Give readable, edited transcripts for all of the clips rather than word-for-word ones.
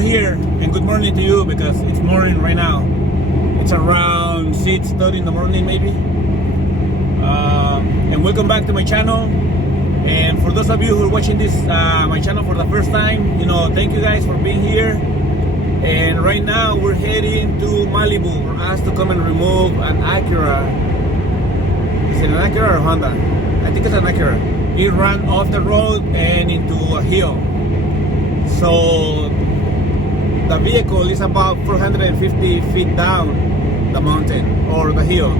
here, and good morning to you because it's morning right now. It's around 6:30 in the morning maybe. And welcome back to my channel. And for those of you who are watching this my channel for the first time, thank you guys for being here. And right now we're heading to Malibu. We're asked to come and remove an Acura. Is it an Acura or Honda? I think it's an Acura. It ran off the road and into a hill. So the vehicle is about 450 feet down the mountain or the hill.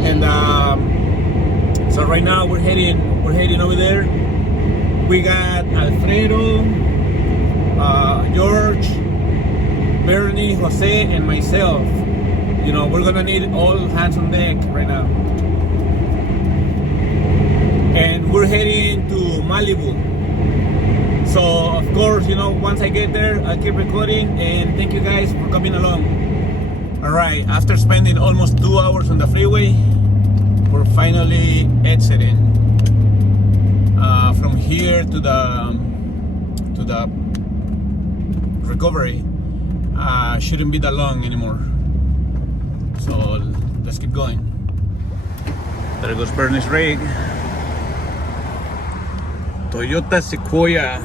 And so right now we're heading over there. We got Alfredo, George, Bernie, Jose, and myself. We're gonna need all hands on deck right now. And we're heading to Malibu. So of course, once I get there, I'll keep recording, and thank you guys for coming along. Alright, after spending almost 2 hours on the freeway, we're finally exiting from here to the recovery. Shouldn't be that long anymore. So let's keep going. There goes Bernie's rig. Toyota Sequoia.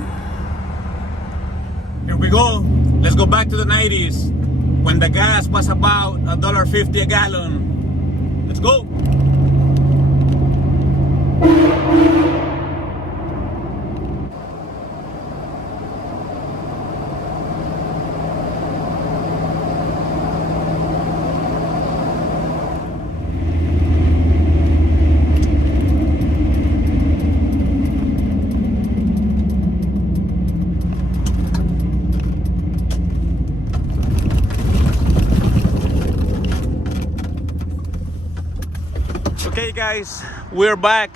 Here we go. Let's go back to the 90s when the gas was about $1.50 a gallon. Let's go. Okay guys, we're back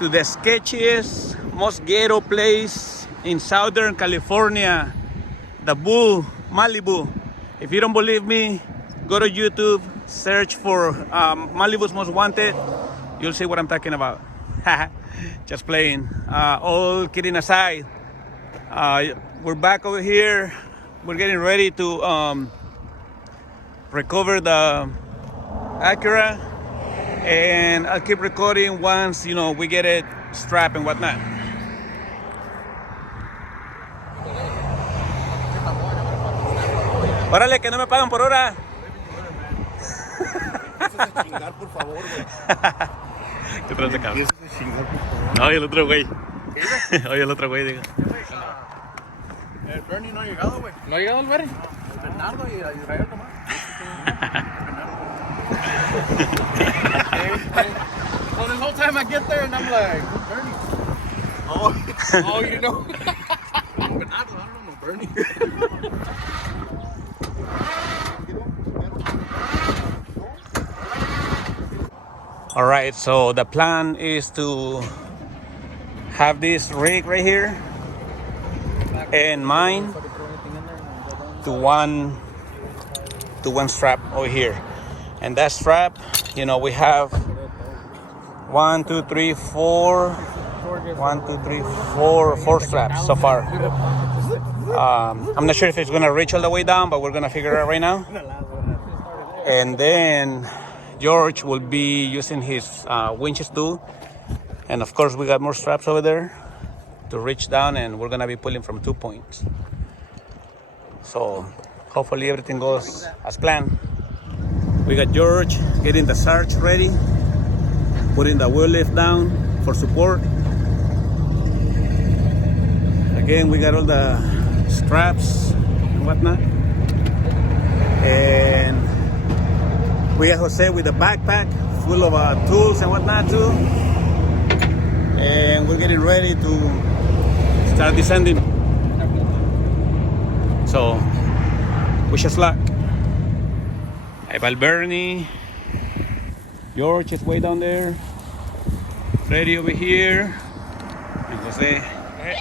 to the sketchiest, most ghetto place in Southern California, the Bull, Malibu. If you don't believe me, go to YouTube, search for Malibu's Most Wanted. You'll see what I'm talking about. Just playing. All kidding aside, we're back over here. We're getting ready to recover the Acura. And I'll keep recording once, we get it strapped and whatnot. Órale, que no me pagan por hora. Chingar, por favor, güey. ¿Qué traes de cabrón? Oye, el otro güey. Oye, el otro güey, diga. El Bernie no ha llegado, güey. ¿No ha llegado el Bernie? El Bernardo y a Israel nomás. So this whole time I get there and I'm like, who's Bernie? Oh, you know? Bernardo, I don't know Bernie. All right, so the plan is to have this rig right here and mine to one strap over here. And that strap, we have 4 straps so far. I'm not sure if it's gonna reach all the way down, but we're gonna figure it out right now. And then George will be using his winches too. And of course we got more straps over there to reach down, and we're gonna be pulling from 2 points. So hopefully everything goes as planned. We got George getting the sarge ready, putting the wheel lift down for support. Again, we got all the straps and whatnot. And we got Jose with a backpack full of tools and whatnot too. And we're getting ready to start descending. So, wish us luck. Hey, Bernie. George is way down there. Freddy over here. And Jose. Hey.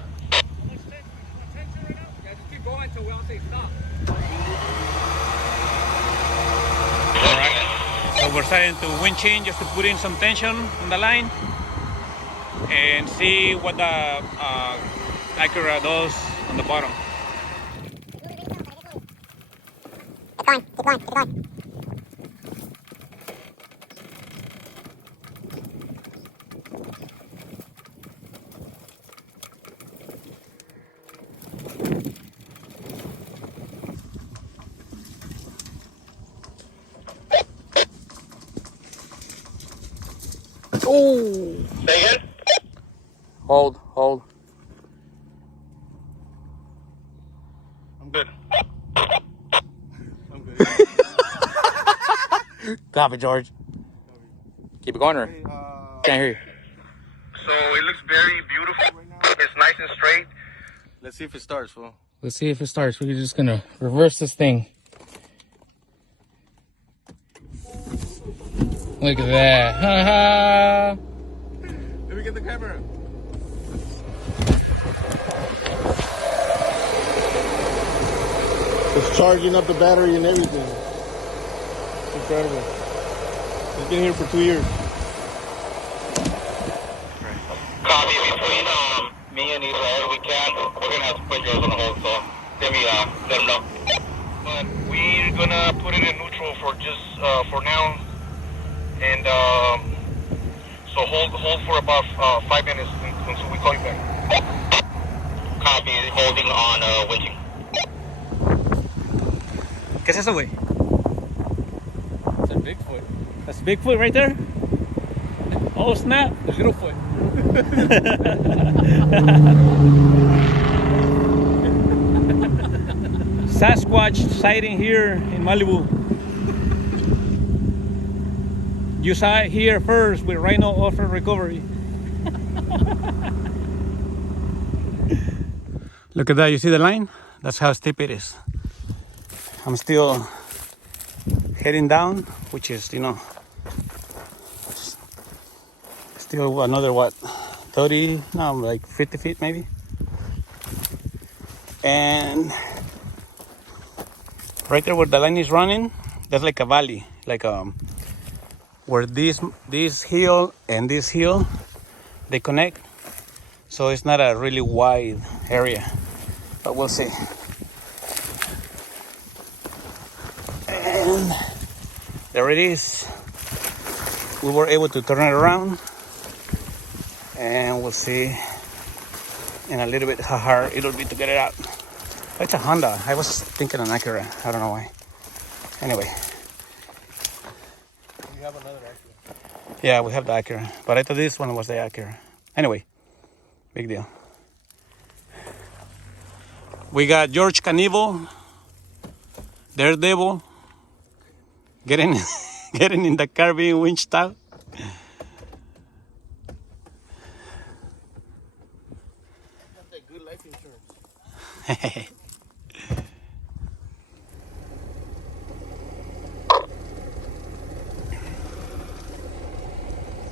Keep going until we all say stop. Alright. So we're starting to wind chain just to put in some tension on the line and see what the Acura does on the bottom. Oh! Say again? Hold. I'm good. I'm good. Copy, George. Keep it going, or can't hear you. So it looks very beautiful right now. It's nice and straight. Let's see if it starts, fool. Let's see if it starts. We're just gonna reverse this thing. Look at that. Ha ha. Let me get the camera. It's charging up the battery and everything. It's incredible. It's been here for 2 years. Copy between me and Israel, we can. We're gonna have to put yours on hold, so let me let them know. But we're gonna put it in neutral for just for now, and so hold for about 5 minutes until we call you back. Copy, holding on waiting. ¿Qué es eso, güey? It's a Bigfoot. That's Bigfoot right there? Oh, snap. The little foot. Sasquatch sighting here in Malibu. You saw it here first with Rhino Off-Road Recovery. Look at that, you see the line? That's how steep it is. I'm still heading down, which is, still another, 30, no, like 50 feet maybe. And right there where the line is running, that's like a valley, like where this hill and this hill, they connect. So it's not a really wide area, but we'll see. And there it is. We were able to turn it around, and we'll see in a little bit how hard it'll be to get it out. It's a Honda. I was thinking an Acura. I don't know why. Anyway. We have another Acura. Yeah, we have the Acura, but I thought this one was the Acura. Anyway, big deal. We got George Canival, Daredevil, getting in the car being winched out. Got that good life insurance.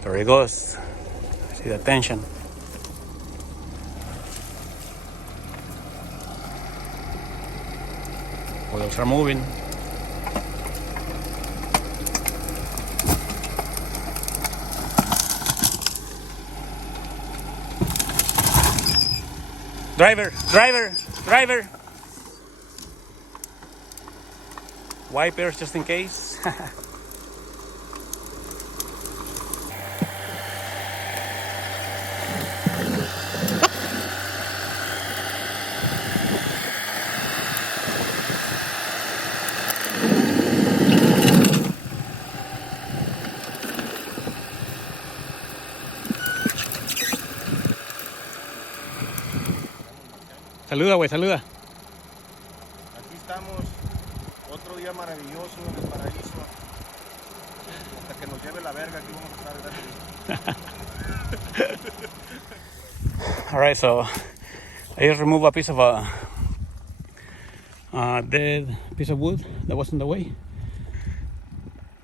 There he goes. See the tension. Wheels are moving. Driver. Wipers just in case. Saluda, güey, saluda. Aquí estamos. Otro día maravilloso en el paraíso. Hasta que nos lleve la verga, aquí vamos a estar. Gracias. All right, so I just removed a piece of a dead piece of wood that was in the way,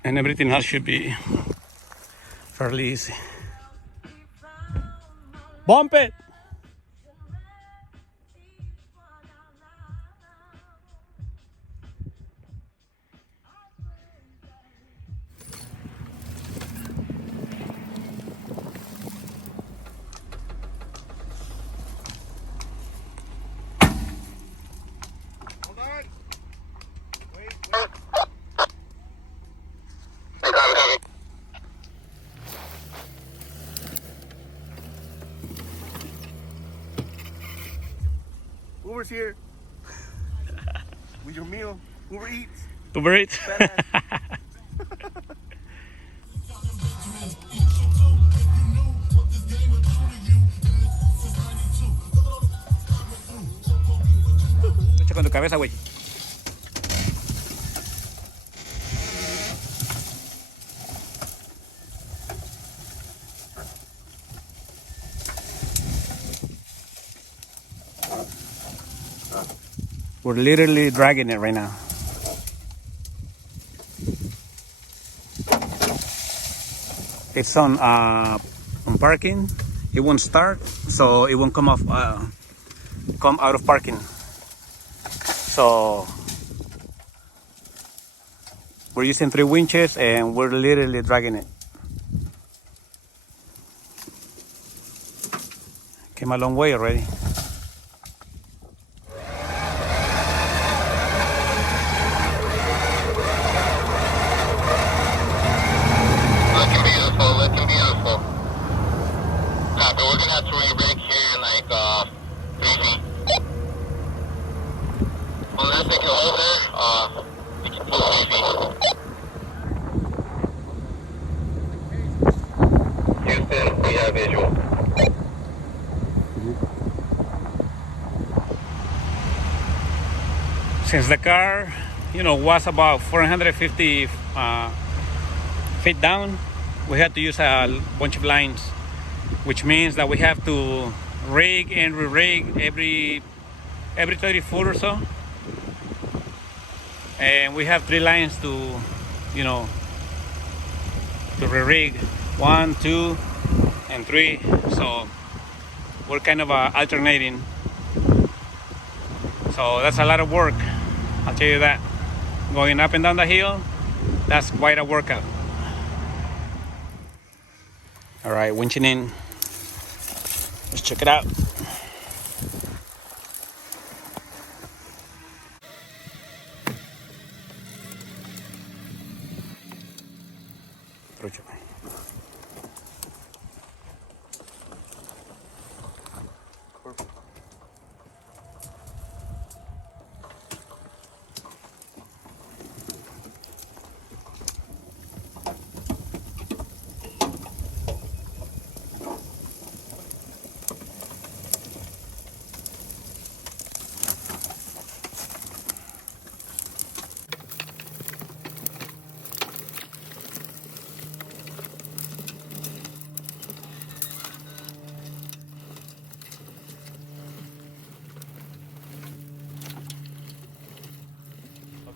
and everything else should be fairly easy. Bump it! Hold on. Wait. Uber's here. With your meal. Uber Eats. Uber Eats. Lucha con tu cabeza, güey. We're literally dragging it right now. It's on parking. It won't start, so it won't come off. Come out of parking. So we're using 3 winches and we're literally dragging it. Came a long way already. Looking beautiful. Copy, we're gonna have to bring a break here in like 3 feet. Unless they can hold there, we can pull 3 feet. Houston, we have visual. Since the car, was about 450 feet down, we had to use a bunch of lines, which means that we have to rig and re-rig every 30 foot or so. And we have 3 lines to re-rig, 1, 2, and 3. So we're kind of alternating. So that's a lot of work, I'll tell you that. Going up and down the hill, that's quite a workout. All right, winching in. Let's check it out.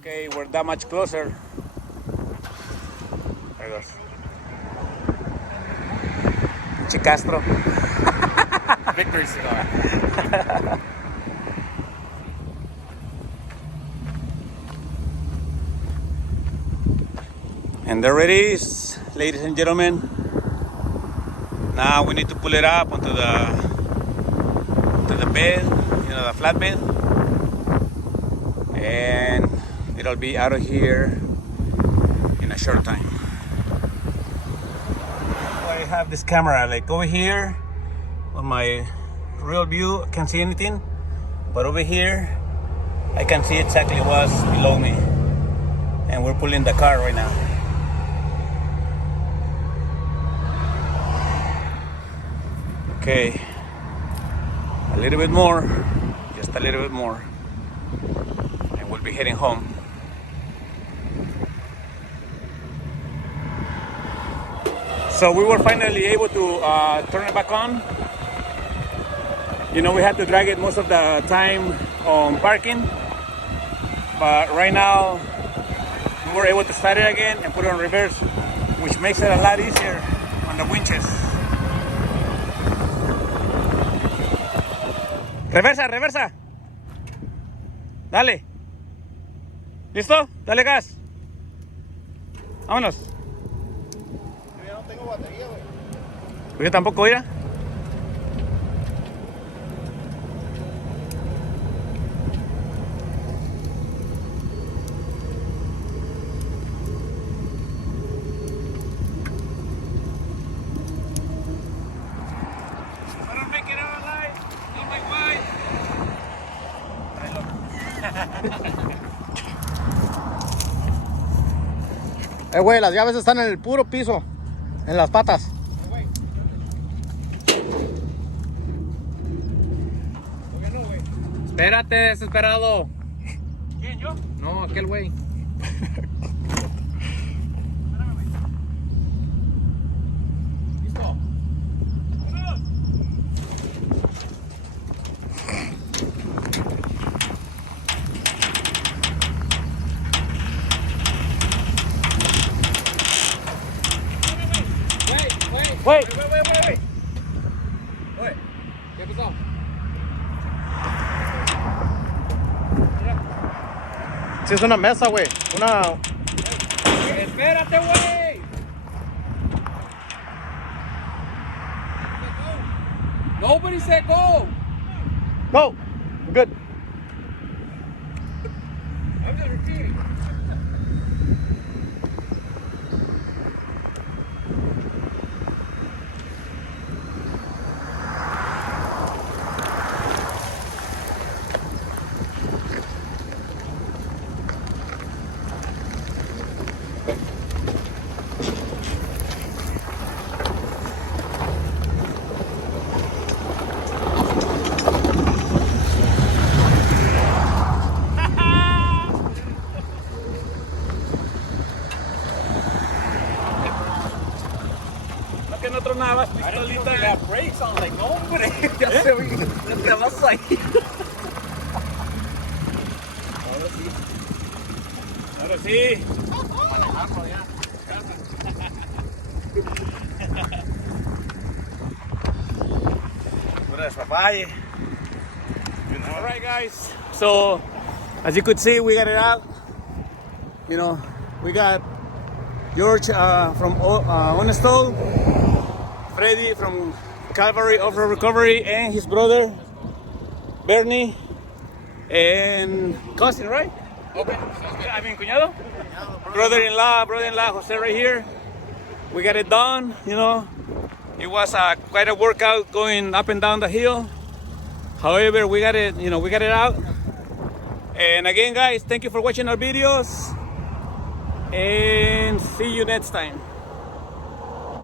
Okay, we're that much closer. There it goes. Chicastro. Victory cigar. And there it is, ladies and gentlemen. Now we need to pull it up onto the bed, the flat bed, and it'll be out of here in a short time. I have this camera like over here on my real view. I can't see anything, but over here I can see exactly what's below me, and we're pulling the car right now. Okay, a little bit more, just a little bit more, and we'll be heading home. So we were finally able to turn it back on. We had to drag it most of the time on parking, but right now we were able to start it again and put it on reverse, which makes it a lot easier on the winches. Reversa, reversa. Dale. ¿Listo? Dale gas. Vámonos. Yo ya no tengo batería, güey. Pues yo tampoco, mira. Güey, las llaves están en el puro piso, en las patas. Espérate, desesperado. ¿Quién, yo? No, aquel güey. Listo. Wait. Wait. ¿Qué pasó? Sí, es una mesa, güey. Espérate, güey. Nobody said go. No, we're good. I'm just repeating. No que no tronabas, I didn't think pistolita. we got brakes on. Like, no, hombre. Ya se vi. Ya te vas ahí. Ahora sí. Manejarlo ya. All right, guys. So, as you could see, we got it out. You know, we got George from Honestol, Freddy from Calvary Off-Road Recovery, and his brother Bernie, and cousin, right? Okay. I mean, cuñado? Brother-in-law, Jose right here. We got it done, you know. It was quite a workout going up and down the hill. However, we got it, you know, we got it out. And again, guys, thank you for watching our videos. And see you next time.